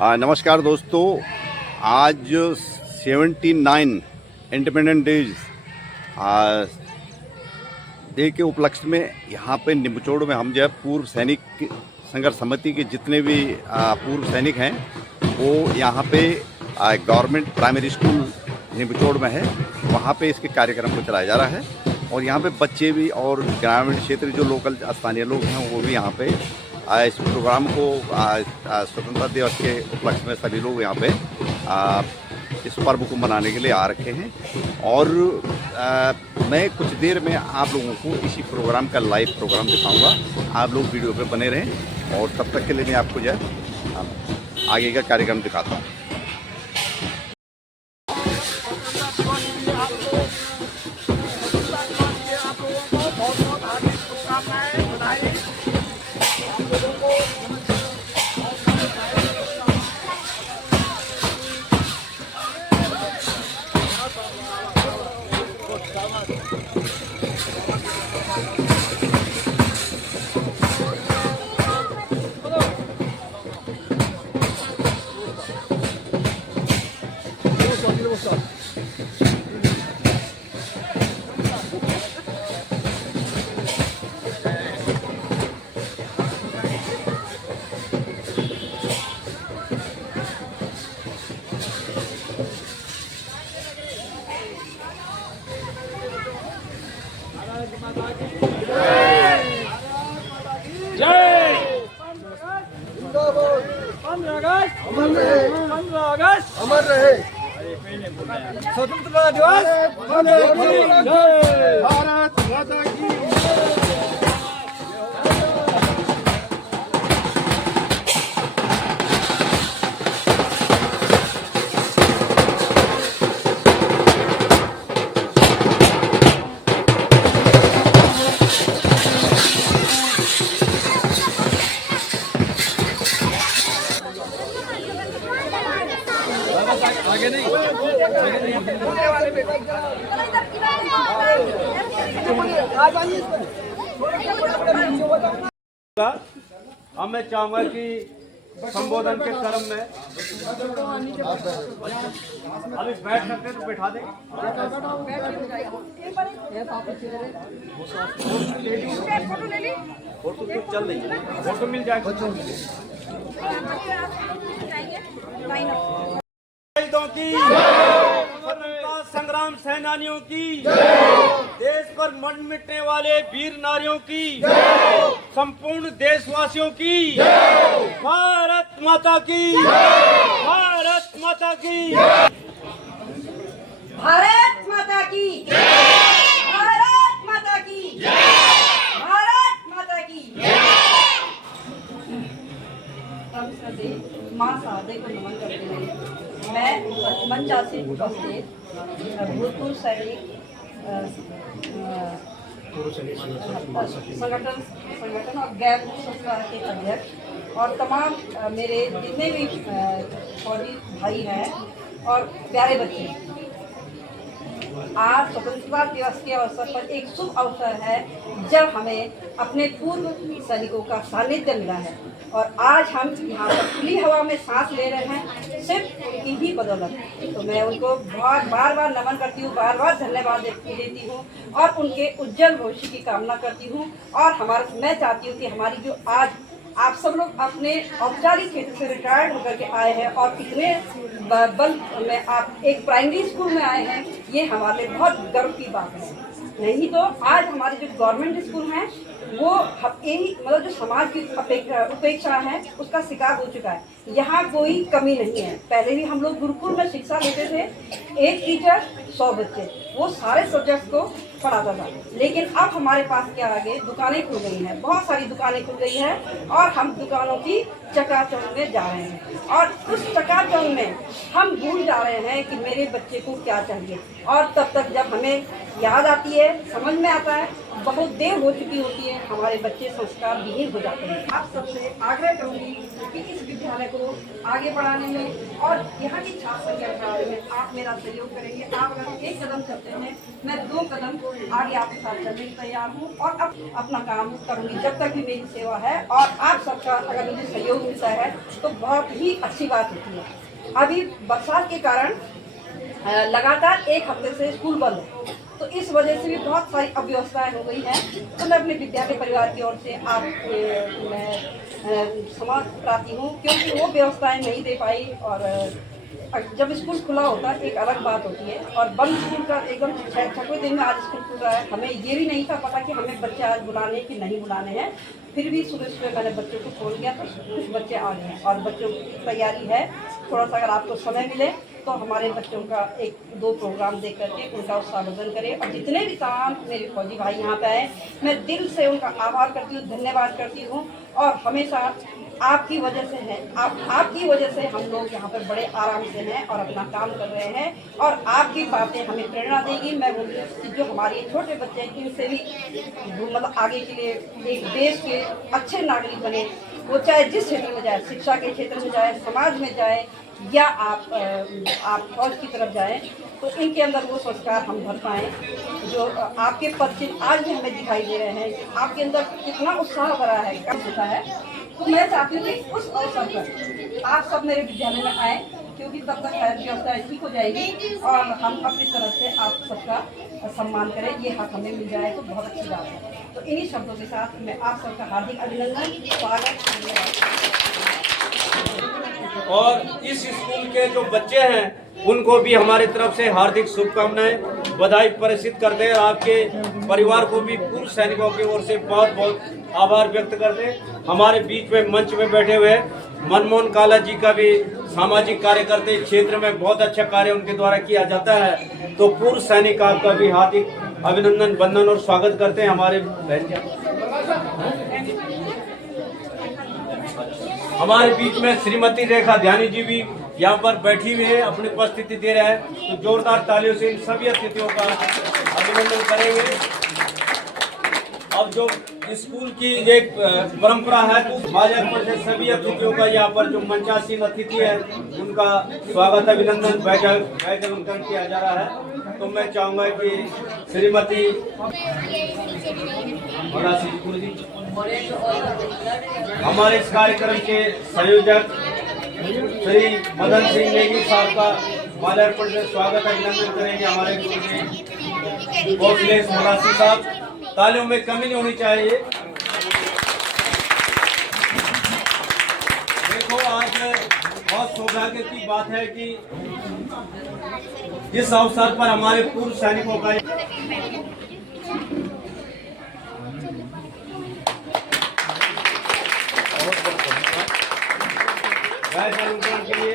नमस्कार दोस्तों, आज 79 इंडिपेंडेंट डेज डे के उपलक्ष्य में यहाँ पे निम्बचौड़ में हम जो है पूर्व सैनिक संघर्ष समिति के जितने भी पूर्व सैनिक हैं वो यहाँ पे गवर्नमेंट प्राइमरी स्कूल निम्बचौड़ में है, वहाँ पे इसके कार्यक्रम को चलाया जा रहा है। और यहाँ पे बच्चे भी और ग्रामीण क्षेत्र जो लोकल स्थानीय लोग हैं वो भी यहाँ पे इस प्रोग्राम को स्वतंत्रता दिवस के उपलक्ष्य में सभी लोग यहाँ पे इस पर्व को मनाने के लिए आ रखे हैं। और मैं कुछ देर में आप लोगों को इसी प्रोग्राम का लाइव प्रोग्राम दिखाऊंगा। आप लोग वीडियो पे बने रहें और तब तक के लिए मैं आपको जो है आगे का कार्यक्रम दिखाता हूँ। अमर रहे स्वतंत्रता दिवस। भारत माता की अब मैं चाहूंगा कि संबोधन के क्रम में अभी बैठ सकते तो बैठा दें। फोटो चल रही है, फोटो मिल जाएगा। शहीदों की, स्वतंत्रता संग्राम सेनानियों की, देश पर मर मिटने वाले वीर नारियों की, संपूर्ण देशवासियों की, भारत माता की, भारत माता की, भारत माता की, भारत माता की, भारत माता की। मां शारदे को नमन करते हुए मैं मंचा से उपस्थित भूतपूर्व सैनिक संगठन और गैर संस्था के अध्यक्ष और तमाम मेरे जितने भी फौजी भाई हैं और प्यारे बच्चे, आज स्वतंत्रता दिवस के अवसर पर एक शुभ अवसर है जब हमें अपने पूर्व सैनिकों का सानिध्य मिला है और आज हम यहाँ पर खुली हवा में सांस ले रहे हैं सिर्फ उनकी ही बदौलत। तो मैं उनको बहुत बार बार नमन करती हूँ, बार बार धन्यवाद देती हूँ और उनके उज्जवल भविष्य की कामना करती हूँ। और मैं चाहती हूँ कि हमारी जो आज आप सब लोग अपने औपचारिक क्षेत्र से रिटायर्ड होकर के आए हैं और इतने बल में आप एक प्राइमरी स्कूल में आए हैं, ये हमारे लिए बहुत गर्व की बात है। नहीं तो आज हमारे जो गवर्नमेंट स्कूल हैं वो यही मतलब जो समाज की उपेक्षा है उसका शिकार हो चुका है। यहाँ कोई कमी नहीं है। पहले भी हम लोग गुरुकुल में शिक्षा लेते थे, एक टीचर 100 बच्चे, वो सारे सब्जेक्ट्स को पढ़ाता था। लेकिन अब हमारे पास क्या आ गए, दुकानें खुल गई हैं, बहुत सारी दुकानें खुल गई हैं और हम दुकानों की चकाचौंध में जा रहे हैं और उस चकाचौंध में हम भूल जा रहे हैं कि मेरे बच्चे को क्या चाहिए। और तब तक जब हमें याद आती है, समझ में आता है, बहुत देर हो चुकी होती है, हमारे बच्चे संस्कार विहीन हो जाते हैं। आप सबसे आग्रह करूँगी कि इस विद्यालय को आगे बढ़ाने में और यहाँ की छात्र संख्या बढ़ाने में आप मेरा सहयोग करेंगे। आप अगर एक कदम चलते हैं, मैं 2 कदम आगे आपके साथ चलने की तैयार हूँ और अब अपना काम करूँगी जब तक भी मेरी सेवा है। और आप सबका अगर मुझे सहयोग मिलता है तो बहुत ही अच्छी बात होती है। अभी बरसात के कारण लगातार 1 हफ्ते से स्कूल बंद है, तो इस वजह से भी बहुत सारी अव्यवस्थाएं हो गई हैं। तो मैं अपने विद्यार्थी परिवार की ओर से आप मैं क्षमा प्रार्थी हूँ, क्योंकि वो व्यवस्थाएं नहीं दे पाई। और जब स्कूल खुला होता है एक अलग बात होती है, और बंद स्कूल का एकदम 6वें दिन में आज स्कूल खुल रहा है। हमें ये भी नहीं था पता कि हमें बच्चे आज बुलाने कि नहीं बुलाने हैं, फिर भी सुबह सुबह मैंने बच्चों को फोन किया तो कुछ बच्चे आ गए हैं और बच्चों की तैयारी है। थोड़ा सा अगर आपको समय मिले तो हमारे बच्चों का 1-2 प्रोग्राम देख करके उनका उत्साहवर्धन करें। और जितने भी तमाम मेरे फौजी भाई यहाँ पे आए, मैं दिल से उनका आभार करती हूँ, धन्यवाद करती हूँ। और हमेशा आपकी वजह से है, आपकी वजह से हम लोग यहाँ पर बड़े आराम से हैं और अपना काम कर रहे हैं। और आपकी बातें हमें प्रेरणा देगी। मैं बोलती हूँ जो हमारे छोटे बच्चे हैं इनसे भी मतलब आगे के लिए एक देश के अच्छे नागरिक बने, वो चाहे जिस क्षेत्र में जाए, शिक्षा के क्षेत्र में जाए, समाज में जाए, या आप फौज की तरफ जाएं, तो इनके अंदर वो संस्कार हम भर पाएँ जो आपके परिचय आज भी हमें दिखाई दे रहे हैं कि आपके अंदर कितना उत्साह भरा है, कम होता है। तो मैं चाहती हूँ कि उस अवसर पर आप सब मेरे विद्यालय में आएँ, क्योंकि तब तक व्यवस्था ठीक हो जाएगी और हम अपनी तरफ से आप सबका सम्मान करें। ये हक हमें मिल जाए तो बहुत अच्छी बात है। तो इन्हीं शब्दों के साथ मैं आप सबका हार्दिक अभिनंदन, स्वागत, धन्यवाद। और इस स्कूल के जो बच्चे हैं उनको भी हमारी तरफ से हार्दिक शुभकामनाएं, बधाई प्रेषित करते हैं। आपके परिवार को भी पूर्व सैनिकों की ओर से बहुत बहुत आभार व्यक्त करते हैं। हमारे बीच में मंच में बैठे हुए मनमोहन काला जी का भी सामाजिक कार्य करते क्षेत्र में बहुत अच्छा कार्य उनके द्वारा किया जाता है। तो पूर्व सैनिक आपका भी हार्दिक अभिनंदन, वंदन और स्वागत करते हैं। हमारे हमारे बीच में श्रीमती रेखा ध्यानी जी भी यहाँ पर बैठी हुई है, अपनी उपस्थिति दे रहे हैं। तो जोरदार तालियों से इन सभी अतिथियों का अभिनंदन करेंगे। अब जो स्कूल की एक परंपरा है, तो बाजार से सभी अतिथियों का यहाँ पर जो मंचासीन अतिथि है उनका स्वागत अभिनंदन बैठक किया जा रहा है। तो मैं चाहूँगा कि श्रीमती हमारे इस कार्यक्रम के संयोजक श्री मदन सिंह नेगी साहब का माल्यार्पण से स्वागत अभिनंदन करेंगे। हमारे कौशलेश मलासी साहब, तालियों में कमी नहीं होनी चाहिए। देखो आज बहुत सौभाग्य की बात है कि इस अवसर पर हमारे पूर्व सैनिकों का के लिए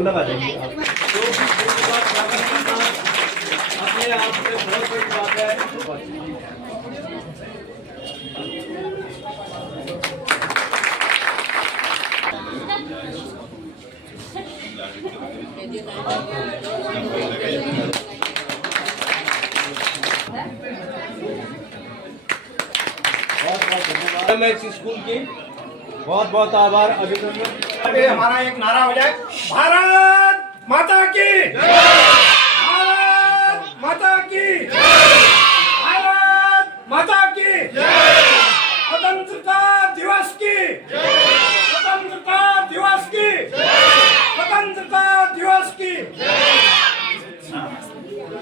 लगा देंगे अपने आप से बहुत बड़ी बात है। मैं इस स्कूल की बहुत बहुत आभार अभिनंदन। हमारा एक नारा हो जाए, भारत माता की, भारत माता की, भारत माता की, स्वतंत्रता दिवस की, स्वतंत्रता दिवस की, स्वतंत्रता दिवस की।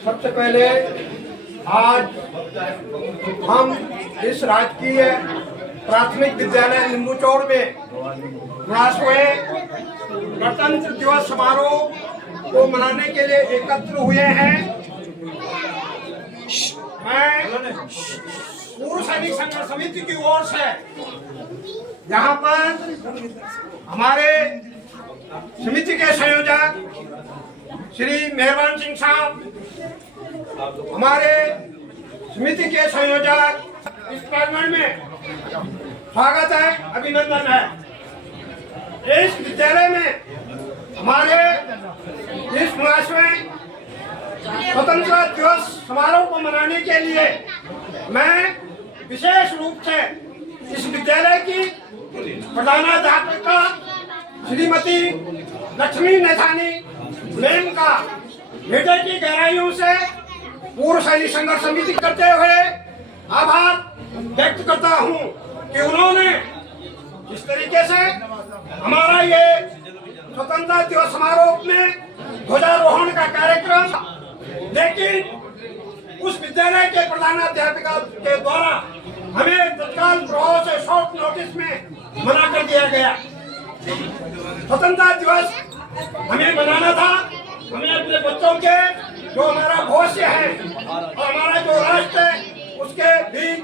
सबसे पहले आज हम इस राजकीय प्राथमिक विद्यालय निम्बूचौड़ में प्रयास हुए गणतंत्र दिवस समारोह को मनाने के लिए एकत्र हुए हैं। मैं पूर्व सैनिक संघर्ष समिति की ओर से यहाँ पर हमारे समिति के संयोजक श्री मेहरबान सिंह साहब, हमारे समिति के संयोजक इस प्रांगण में स्वागत है, अभिनंदन है। इस विद्यालय में हमारे इस प्रयास में स्वतंत्रता दिवस समारोह को मनाने के लिए मैं विशेष रूप से इस विद्यालय की प्रधानाध्यापिका श्रीमती लक्ष्मी नैथानी मैम का हृदय की गहराइयों से पूर्व सैनिक संघर्ष समिति करते हुए आभार व्यक्त करता हूं कि उन्होंने इस तरीके से हमारा ये स्वतंत्रता दिवस समारोह में ध्वजारोहण का कार्यक्रम, लेकिन उस विद्यालय के प्रधानाध्यापिका के द्वारा हमें तत्काल प्रभाव से शॉर्ट नोटिस में मना कर दिया गया। स्वतंत्रता दिवस हमें मनाना था, हमें अपने बच्चों के जो हमारा भविष्य है और हमारा जो राष्ट्र है उसके भी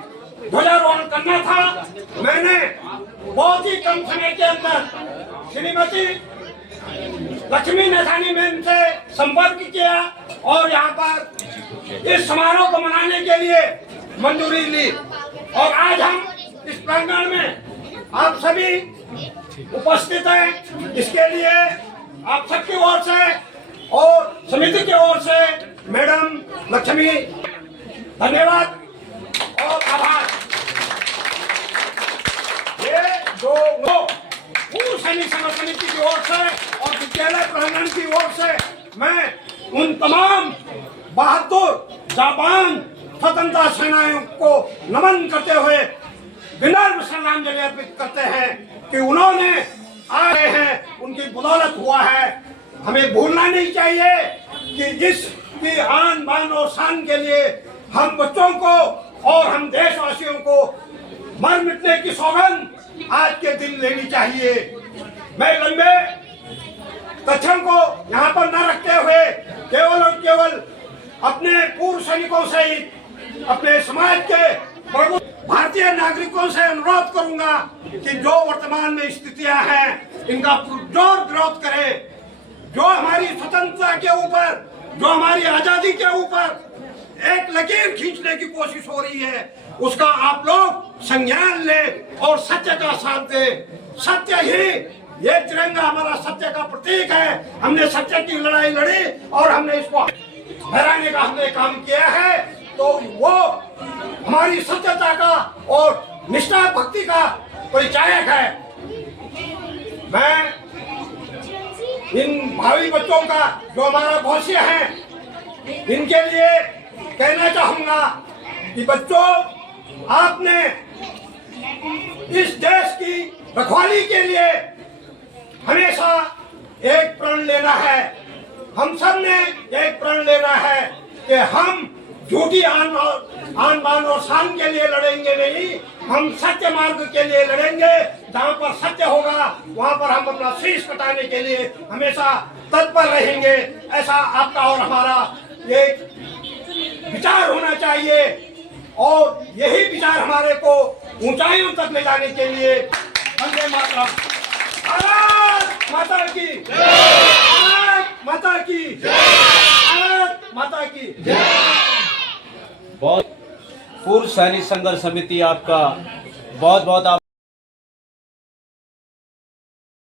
ध्वजारोहण करना था। मैंने बहुत ही कम समय के अंदर श्रीमती लक्ष्मी नैथानी मैम से संपर्क किया और यहाँ पर इस समारोह को मनाने के लिए मंजूरी ली और आज हम इस प्रांगण में आप सभी उपस्थित हैं। इसके लिए आप सबकी ओर से और समिति की ओर से मैडम लक्ष्मी धन्यवाद और आभार। ये जो पूर्व सैनिक संघर्ष समिति की ओर से और विद्यालय प्रांगण की ओर से मैं उन तमाम बहादुर जाबान स्वतंत्रता सेनानियों को नमन करते हुए विनम्र श्रद्धांजलि अर्पित करते हैं कि उन्होंने आए हैं, उनकी बदौलत हुआ है। हमें भूलना नहीं चाहिए कि इसकी आन बान और शान के लिए हम बच्चों को और हम देशवासियों को मर मिटने की सौगंध आज के दिन लेनी चाहिए। मैं लंबे तथ्यों को यहाँ पर न रखते हुए केवल और केवल अपने पूर्व सैनिकों सहित अपने समाज के भारतीय नागरिकों से अनुरोध करूंगा कि जो वर्तमान में स्थितियां हैं इनका पुरजोर विरोध करें। जो हमारी स्वतंत्रता के ऊपर, जो हमारी आजादी के ऊपर एक लकीर खींचने की कोशिश हो रही है, उसका आप लोग संज्ञान ले और सत्य का साथ दे। सत्य ही, ये तिरंगा हमारा सत्य का प्रतीक है। हमने सत्य की लड़ाई लड़ी और हमने इसको हराने का हमने काम किया है, तो वो हमारी सत्यता का और निष्ठा भक्ति का परिचायक है। मैं इन भावी बच्चों का जो हमारा भविष्य है, इनके लिए कहना चाहूंगा कि बच्चों, आपने इस देश की रखवाली के लिए हमेशा एक प्रण लेना है। हम सब ने एक प्रण लेना है कि हम झूठी आन बान और शान के लिए लड़ेंगे नहीं, हम सत्य मार्ग के लिए लड़ेंगे। जहाँ पर सत्य होगा वहाँ पर हम अपना शीश कटाने के लिए हमेशा तत्पर रहेंगे। ऐसा आपका और हमारा एक विचार होना चाहिए और यही विचार हमारे को ऊंचाइयों तक ले जाने के लिए वंदे मातरम, भारत माता की जय, भारत माता की जय, भारत माता की जय। बहुत पूर्व सैनिक संघर्ष समिति आपका बहुत बहुत